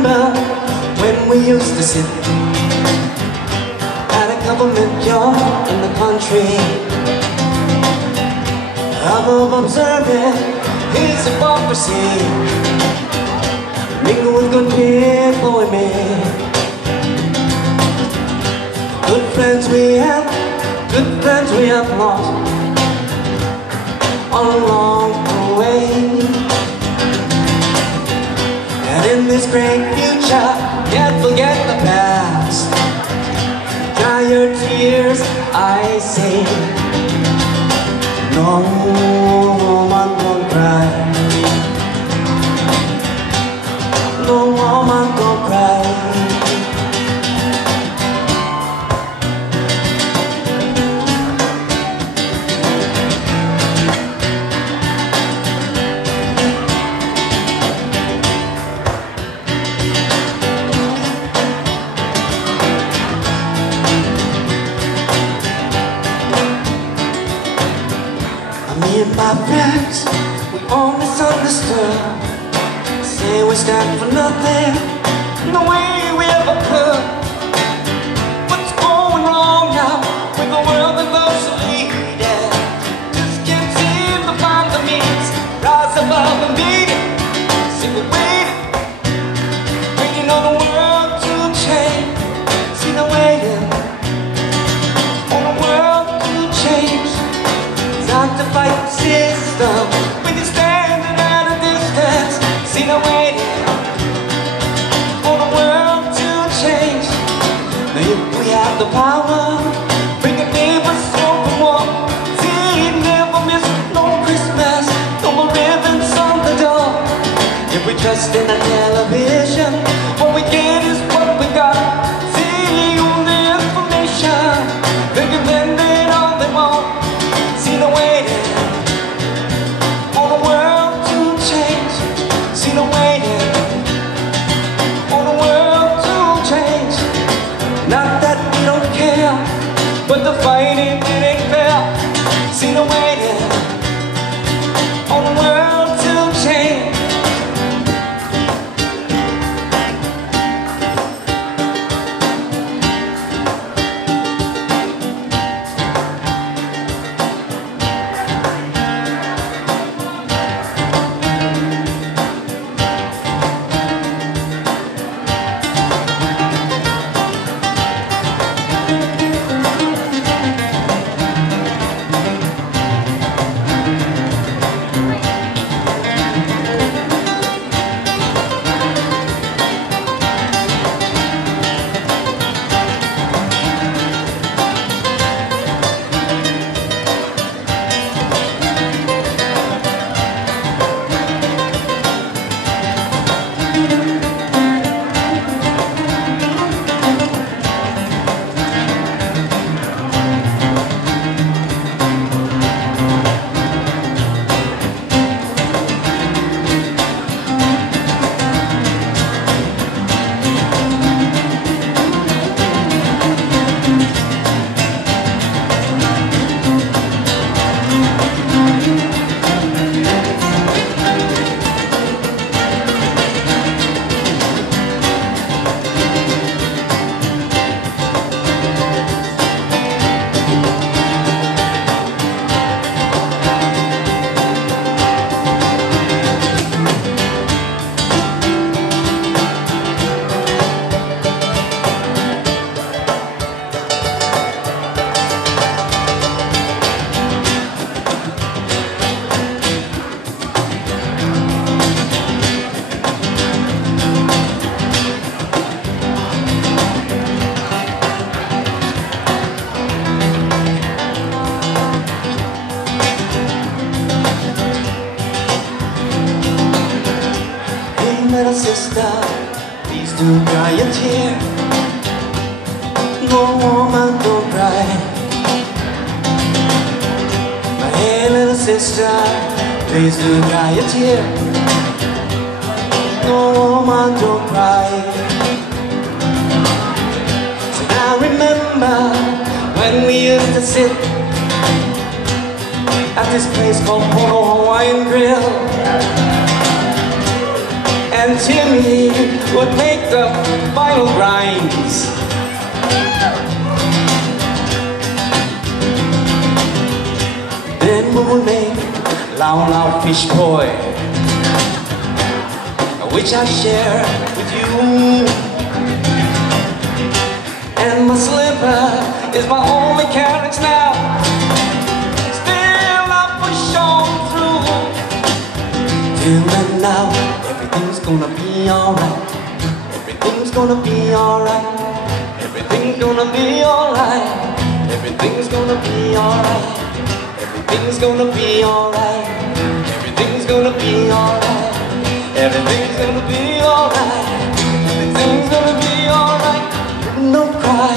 remember when we used to sit at a government yard in the country, above observing his hypocrisy, mingle with good people we made. Good friends we have, good friends we have lost along the way. And in this great future, can't forget the past. Dry your tears, I say. No woman don't cry. No woman don't cry. Me and my friends, we all misunderstood. Say we stand for nothing the way we ever could. What's going wrong now with the world that loves to lead? Yeah, just can't seem to find the means. Rise above and beat it. See we're waiting on the world to change. See the waiting on the world to change. Time to fight the system. We can stand it at a distance. See the waiting for the world to change. Now if we have the power, bring a neighbor's home from war. See, never miss no Christmas, no more ribbons on the door. If we trust in the television, what we get is what we got. See, all the information, they can blend it all they want. See the waiting for the world to change. See the waiting for the world to change. Not that we don't care, but the fighting it ain't fair. See the waiting for the world to change. Little sister, please do dry your tear. No woman don't cry. My hey little sister, please do dry your tear. No woman don't cry. So now remember when we used to sit at this place called Bolo Hawaiian Grill. and Timmy would make the final grinds. Then we would make Lao Lao Fish Boy, which I share with you. And my slipper is my only carriage now. Still I push on through. Till and now, everything's gonna be alright. Everything's gonna be alright. Everything's gonna be alright. Everything's gonna be alright. Everything's gonna be alright. Everything's gonna be alright. Everything's gonna be alright. Everything's gonna be alright. Don't cry.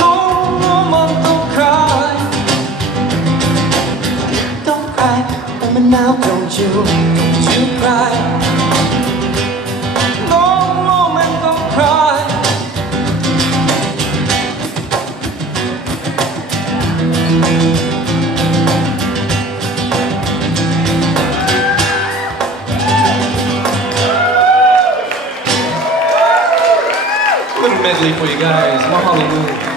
No, woman, don't cry. Don't cry, woman, now don't you cry. No, woman, don't cry. Medley for you guys. Mahalo.